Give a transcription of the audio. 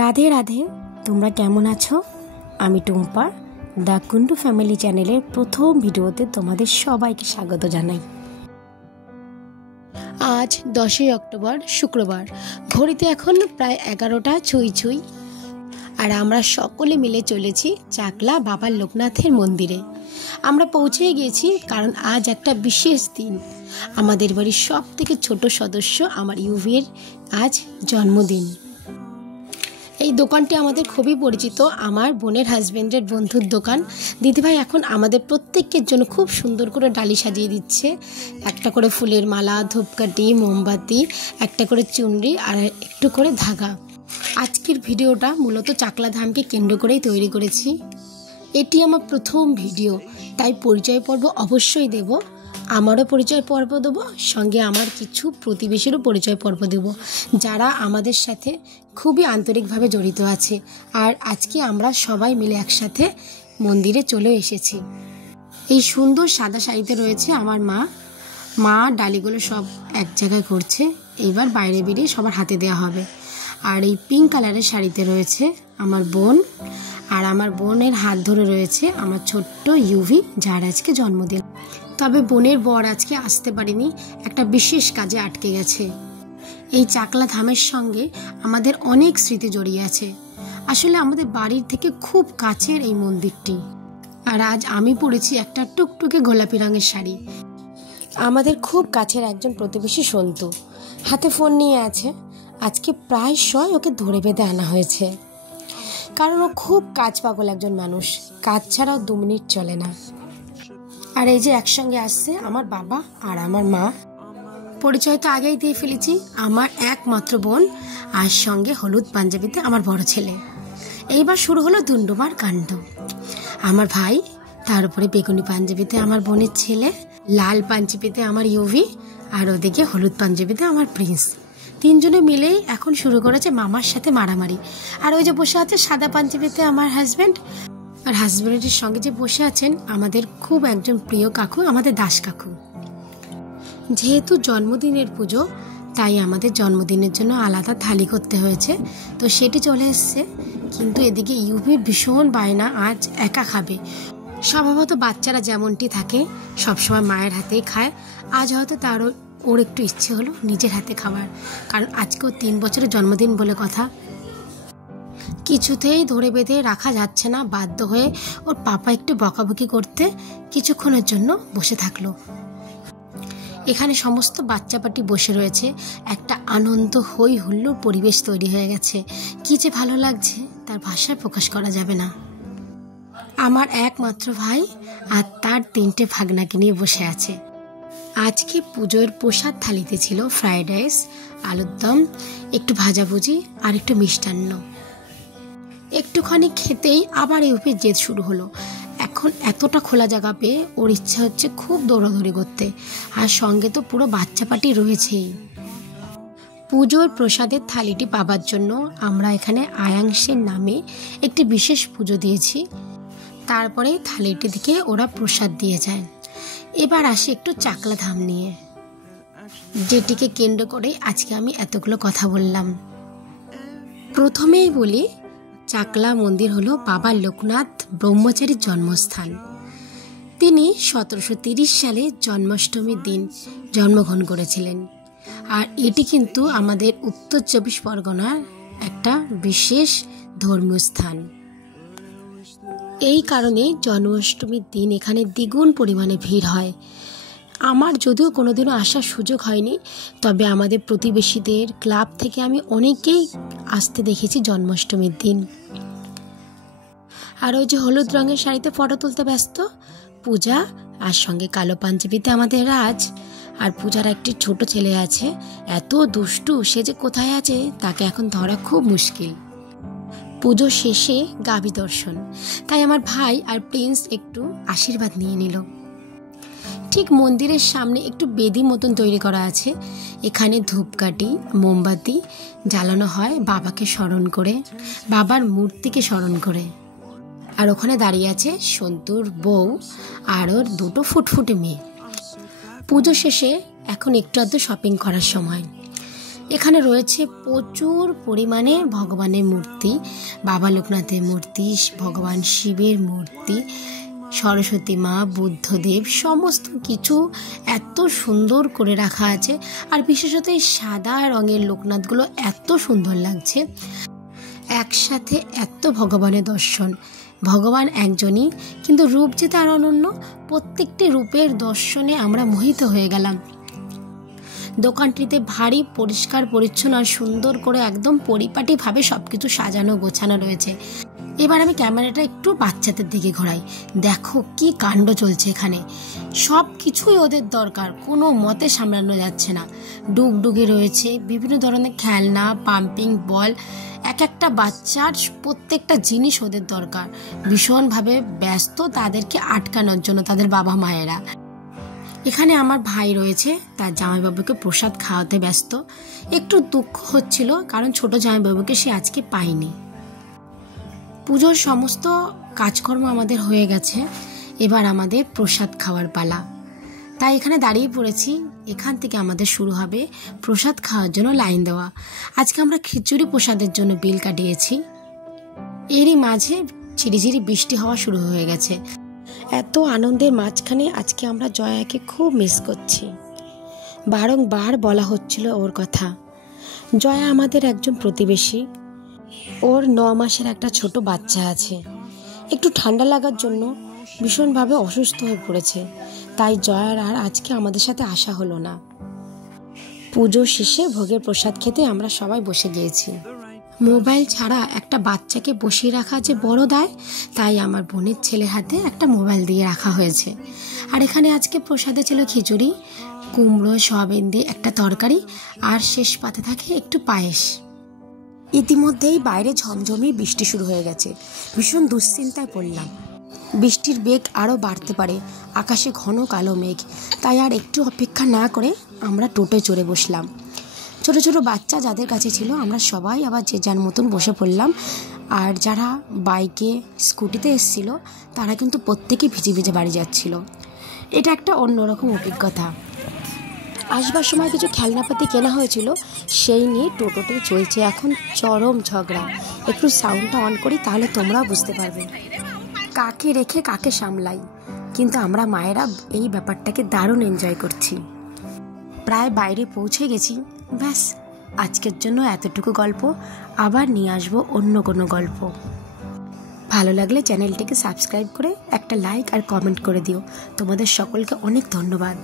রাধে রাধে, তোমরা কেমন আছো? আমি টুম্পা, দ্য কুন্ডু ফ্যামিলি চ্যানেলের প্রথম ভিডিওতে তোমাদের সবাইকে স্বাগত জানাই। আজ 10ই অক্টোবর শুক্রবার, ঘড়িতে এখন প্রায় 11টা ছুঁই ছুঁই, আর আমরা সকলে মিলে চলেছি চাকলা বাবা লোকনাথের মন্দিরে। আমরা পৌঁছে গিয়েছি কারণ আজ একটা বিশেষ দিন। আমাদের বাড়ির সব থেকে ছোট সদস্য আমার ইউভির আজ জন্মদিন। এই দোকানটি আমাদের খুবই পরিচিত, আমার বোনের হাজব্যান্ডের বন্ধুর দোকান। দিদিভাই এখন আমাদের প্রত্যেকের জন্য খুব সুন্দর করে ডালি সাজিয়ে দিচ্ছে। একটা করে ফুলের মালা, ধূপকাঠি, মোমবাতি, একটা করে চুনরি আর একটু করে ধাগা। আজকের ভিডিওটা মূলত চাকলা ধামকে কেন্দ্র করেই তৈরি করেছি। এটি আমার প্রথম ভিডিও, তাই পরিচয় পর্ব অবশ্যই দেব। আমারও পরিচয় পর্ব দেব, সঙ্গে আমার কিছু প্রতিবেশীরও পরিচয় পর্ব দেব, যারা আমাদের সাথে খুবই আন্তরিকভাবে জড়িত আছে। আর আজকে আমরা সবাই মিলে একসাথে মন্দিরে চলে এসেছি। এই সুন্দর সাদা শাড়িতে রয়েছে আমার মা ডালিগুলো সব এক জায়গায় করছে, এইবার বাইরে বেরিয়ে সবার হাতে দেওয়া হবে। আর এই পিঙ্ক কালারের শাড়িতে রয়েছে আমার বোন, আর আমার বোনের হাত ধরে রয়েছে আমার ছোট্ট ইউভি, যার আজকে জন্মদিন। তবে বোনের বর আজকে আসতে পারেনি, একটা বিশেষ কাজে আটকে গেছে। এই চাকলা ধামের সঙ্গে আমাদের অনেক স্মৃতি জড়িয়ে আছে। আসলে আমাদের বাড়ির থেকে খুব কাছের এই মন্দিরটি। আর আজ আমি পরেছি একটা টুকটুকে গোলাপি রঙের শাড়ি। আমাদের খুব কাছের একজন প্রতিবেশী সন্তু হাতে ফোন নিয়ে আছে। আজকে প্রায়শই ওকে ধরে বেঁধে আনা হয়েছে, কারণ ও খুব কাজ পাগল একজন মানুষ। কাজ ছাড়াও 2 মিনিট চলে না। আর এই যে একসঙ্গে আসছে আমার বাবা আর আমার মা। পরিচয় তো আগেই দিয়ে ফেলেছি, আমার একমাত্র বোন, আর সঙ্গে হলুদ পাঞ্জাবিতে আমার বড় ছেলে। এইবার শুরু হলো দুন্ডুমার কাণ্ড। আমার ভাই, তার উপরে বেগুনি পাঞ্জাবিতে আমার বোনের ছেলে, লাল পাঞ্জাবিতে আমার ইউভি, আর ওদিকে হলুদ পাঞ্জাবিতে আমার প্রিন্স। 3 জনে মিলেই এখন শুরু করেছে মামার সাথে মারামারি। আর ওই যে বসে আছে সাদা পাঞ্জাবিতে আমার হাজব্যান্ড, আর হাজব্যান্ডের সঙ্গে যে বসে আছেন আমাদের খুব একজন প্রিয় কাকু, আমাদের দাস কাকু। যেহেতু জন্মদিনের পুজো, তাই আমাদের জন্মদিনের জন্য আলাদা থালি করতে হয়েছে, তো সেটি চলে এসছে। কিন্তু এদিকে ইউভির ভীষণ বায়না, আজ একা খাবে। স্বভাবত বাচ্চারা যেমনটি থাকে, সবসময় মায়ের হাতেই খায়। আজ হয়তো ওর একটু ইচ্ছে হলো নিজের হাতে খাবার, কারণ আজকেও 3 বছরের জন্মদিন বলে কথা। কিছুতেই ধরে বেঁধে রাখা যাচ্ছে না, বাধ্য হয়ে ওর পাপা একটু বকাবকি করতে কিছুক্ষণের জন্য বসে থাকলো। এখানে সমস্ত বাচ্চা পাটি বসে রয়েছে, একটা আনন্দ হই হুল্লোড় পরিবেশ তৈরি হয়ে গেছে। কি যে ভালো লাগছে তার ভাষায় প্রকাশ করা যাবে না। আমার একমাত্র ভাই আর তার 3টে ভাগনাকে নিয়ে বসে আছে। আজকে পুজোর প্রসাদ থালিতে ছিল ফ্রাইড রাইস, আলুর দম, একটু ভাজাভুজি আর একটু মিষ্টান্ন। একটুখানি খেতেই আবার ইউপির জেদ শুরু হলো। এখন এতটা খোলা জায়গা পেয়ে ওর ইচ্ছা হচ্ছে খুব দৌড়াদৌড়ি করতে, আর সঙ্গে তো পুরো বাচ্চা পাটি রয়েছেই। পুজোর প্রসাদের থালিটি পাবার জন্য আমরা এখানে আয়াংশের নামে একটি বিশেষ পুজো দিয়েছি। তারপরে থালিটি দিকে ওরা প্রসাদ দিয়ে যায়। এবার আসি একটু চাকলা ধাম নিয়ে, যেটিকে কেন্দ্র করে আজকে আমি এতগুলো কথা বললাম। প্রথমেই বলি, চাকলা মন্দির হলো বাবা লোকনাথ ব্রহ্মচারীর জন্মস্থান। তিনি 1730 সালে জন্মাষ্টমীর দিন জন্মগ্রহণ করেছিলেন। আর এটি কিন্তু আমাদের উত্তর 24 পরগনার একটা বিশেষ ধর্মীয় স্থান। এই কারণে জন্মাষ্টমীর দিন এখানে দ্বিগুণ পরিমাণে ভিড় হয়। আমার যদিও কোনোদিনও আসার সুযোগ হয়নি, তবে আমাদের প্রতিবেশীদের ক্লাব থেকে আমি অনেকেই আসতে দেখেছি জন্মাষ্টমীর দিন। আর ওই যে হলুদ রঙের শাড়িতে ফটো তুলতে ব্যস্ত পূজা, আর সঙ্গে কালো পাঞ্জাবিতে আমাদের রাজ। আর পূজার একটি ছোট ছেলে আছে, এত দুষ্টু, সে যে কোথায় আছে তাকে এখন ধরা খুব মুশকিল। পুজো শেষে গাভী দর্শন, তাই আমার ভাই আর প্রিন্স একটু আশীর্বাদ নিয়ে নিল। ঠিক মন্দিরের সামনে একটু বেদি মতন তৈরি করা আছে, এখানে ধূপকাঠি, মোমবাতি জ্বালানো হয় বাবাকে স্মরণ করে, বাবার মূর্তিকে স্মরণ করে। আর ওখানে দাঁড়িয়ে আছে সন্তুর বউ আর ওর 2টো ফুটফুটে মেয়ে। পুজো শেষে এখন একটু আধটু শপিং করার সময়। এখানে রয়েছে প্রচুর পরিমাণে ভগবানের মূর্তি, বাবা লোকনাথের মূর্তি, ভগবান শিবের মূর্তি, সরস্বতী মা, বুদ্ধদেব, সমস্ত কিছু এত সুন্দর করে রাখা আছে। আর বিশেষত এই সাদা রঙের লোকনাথগুলো এত সুন্দর লাগছে। একসাথে এত ভগবানের দর্শন। ভগবান একজনই, কিন্তু রূপ যে তার অনন্য। প্রত্যেকটি রূপের দর্শনে আমরা মোহিত হয়ে গেলাম। দোকানটিতে ভারী পরিষ্কার পরিচ্ছন্ন আর সুন্দর করে একদম পরিপাটিভাবে সব কিছু সাজানো গোছানো রয়েছে। এবার আমি ক্যামেরাটা একটু বাচ্চাদের দিকে ঘোরাই। দেখো কি কাণ্ড চলছে এখানে। সব কিছুই ওদের দরকার, কোনো মতে সামলানো যাচ্ছে না। ডুগডুগি রয়েছে, বিভিন্ন ধরনের খেলনা, পাম্পিং বল, এক একটা বাচ্চার প্রত্যেকটা জিনিস ওদের দরকার। ভীষণভাবে ব্যস্ত তাদেরকে আটকানোর জন্য তাদের বাবা মায়েরা। এখানে আমার ভাই রয়েছে, তার জামাইবাবুকে প্রসাদ খাওয়াতে ব্যস্ত। একটু দুঃখ হচ্ছিল, কারণ ছোট জামাইবাবুকে সে আজকে পায়নি। পুজোর সমস্ত কাজকর্ম আমাদের হয়ে গেছে, এবার আমাদের প্রসাদ খাওয়ার পালা। তাই এখানে দাঁড়িয়ে পড়েছি। এখান থেকে আমাদের শুরু হবে প্রসাদ খাওয়ার জন্য লাইন দেওয়া। আজকে আমরা খিচুড়ি প্রসাদের জন্য বিল কাটিয়েছি। এরই মাঝে ঝিরিঝিরি বৃষ্টি হওয়া শুরু হয়ে গেছে। এত আনন্দের মাঝখানে আজকে আমরা জয়াকে খুব মিস করছি। বারংবার বলা হচ্ছিল ওর কথা। জয়া আমাদের একজন প্রতিবেশী। ওর 9 মাসের একটা ছোট বাচ্চা আছে। একটু ঠান্ডা লাগার জন্য ভীষণভাবে অসুস্থ হয়ে পড়েছে। তাই জয়ার আর আজকে আমাদের সাথে আসা হলো না। পুজো শেষে ভোগের প্রসাদ খেতে আমরা সবাই বসে গিয়েছি। মোবাইল ছাড়া একটা বাচ্চাকে বসিয়ে রাখা যে বড় দায়, তাই আমার বোনের ছেলে হাতে একটা মোবাইল দিয়ে রাখা হয়েছে। আর এখানে আজকে প্রসাদে ছিল খিচুড়ি, কুমড়ো, সয়াবিন দিয়ে একটা তরকারি, আর শেষ পাতে থাকে একটু পায়েস। ইতিমধ্যেই বাইরে ঝমঝমি বৃষ্টি শুরু হয়ে গেছে। ভীষণ দুশ্চিন্তায় পড়লাম। বৃষ্টির বেগ আরও বাড়তে পারে, আকাশে ঘন কালো মেঘ। তাই আর একটু অপেক্ষা না করে আমরা টোটোয় চড়ে বসলাম। ছোট ছোট বাচ্চা যাদের কাছে ছিল, আমরা সবাই আবার যে যার মতন বসে পড়লাম। আর যারা বাইকে স্কুটিতে এসেছিল তারা কিন্তু প্রত্যেকেই ভিজে ভিজে বাড়ি যাচ্ছিল। এটা একটা অন্যরকম অভিজ্ঞতা। আসবার সময় কিছু খেলনাপাতি কেনা হয়েছিল, সেই নিয়ে টোটোতে চলছে এখন চরম ঝগড়া। একটু সাউন্ডটা অন করি, তাহলে তোমরাও বুঝতে পারবে কাকে রেখে কাকে সামলাই। কিন্তু আমরা মায়েরা এই ব্যাপারটাকে দারুণ এনজয় করছি। প্রায় বাইরে পৌঁছে গেছি। ব্যাস, আজকের জন্য এতটুকু গল্প। আবার নিয়ে আসবো অন্য কোনো গল্প। ভালো লাগলে চ্যানেলটিকে সাবস্ক্রাইব করে একটা লাইক আর কমেন্ট করে দিও। তোমাদের সকলকে অনেক ধন্যবাদ।